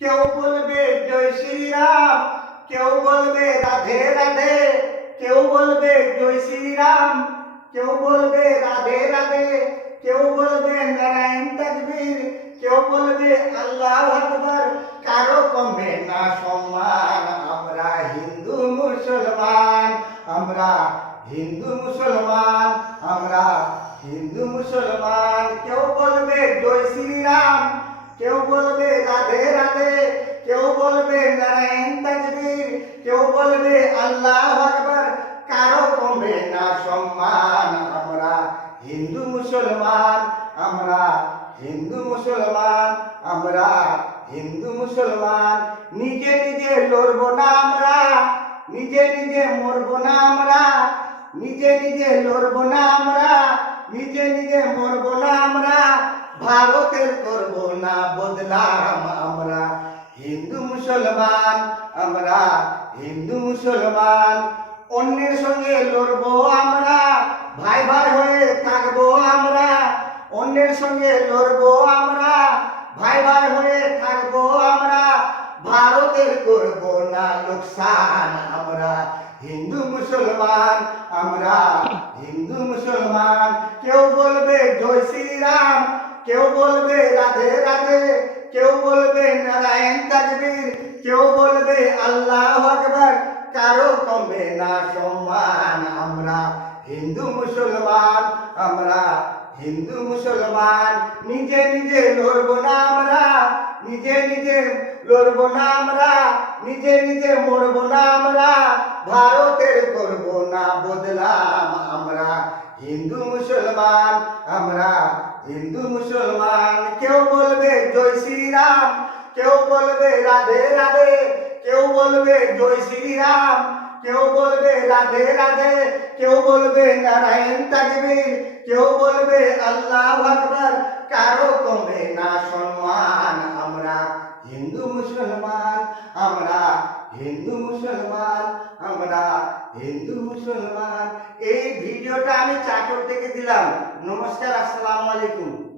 কেউ বলবে জয় শ্রীরাম, কেউ বলবে রাধে রাধে, কেউ বলবে জয় শ্রীরাম, কেউ বলবে রাধে রাধে, কেউ বলবে নারায়ণ তাকবীর, কেউ বলবে আল্লাহু আকবার। কারো কমবে না সম্মান। আমরা হিন্দু মুসলমান, আমরা হিন্দু মুসলমান, আমরা হিন্দু মুসলমান। কেউ বলবে জয় শ্রীরাম, কেউ বলবে রাধে রাধে, কেউ বলবে নারায়ণ তাকবীর, কেউ বলবে আল্লাহু আকবার। কারো কমবে না সম্মান। আমরা হিন্দু মুসলমান, আমরা হিন্দু মুসলমান, আমরা হিন্দু মুসলমান। নিজে নিজে লড়বো না আমরা, নিজে নিজে মরবো না আমরা, নিজে নিজে লড়বো না আমরা, নিজে নিজে মরবো না আমরা। ভারতের করব না বদনাম। আমরা হিন্দু মুসলমান, আমরা হিন্দু মুসলমান। অন্যের সঙ্গে লড়বো আমরা, ভাই ভাই হয়ে থাকবো আমরা। অন্যের সঙ্গে লড়বো আমরা, ভাই ভাই হয়ে থাকবো আমরা। ভারতের করব না লোকসান। আমরা হিন্দু মুসলমান, আমরা হিন্দু মুসলমান। কেউ বলবে জয় শ্রীরাম, কেউ বলবে রাধে রাধে, কেউ বলবে নারায়ণ তাকবীর, কেউ বলবে আল্লাহু আকবার। কারো কমবে না সম্মান। আমরা হিন্দু মুসলমান, আমরা হিন্দু মুসলমান। নিজে নিজে লড়বো না আমরা, নিজে নিজে লড়বো না আমরা, নিজে নিজে মরবো না আমরা। ভারতের করব না বদনাম। আমরা হিন্দু মুসলমান, আমরা হিন্দু মুসলমান। কেউ বলবে জয় শ্রীরাম, কেউ বলবে রাধে রাধে, কেউ বলবে জয় শ্রীরাম, কেউ বলবে রাধে রাধে, কেউ বলবে নারায়ণ তাকবীর, কেউ বলবে আল্লাহু আকবার। কারো কমবে না সম্মান। আমরা হিন্দু মুসলমান, আমরা হিন্দু মুসলমান, আমরা হিন্দু মুসলমান। এই ভিডিওটা আমি চাঁচর থেকে দিলাম। নমস্কার, আসসালামু আলাইকুম।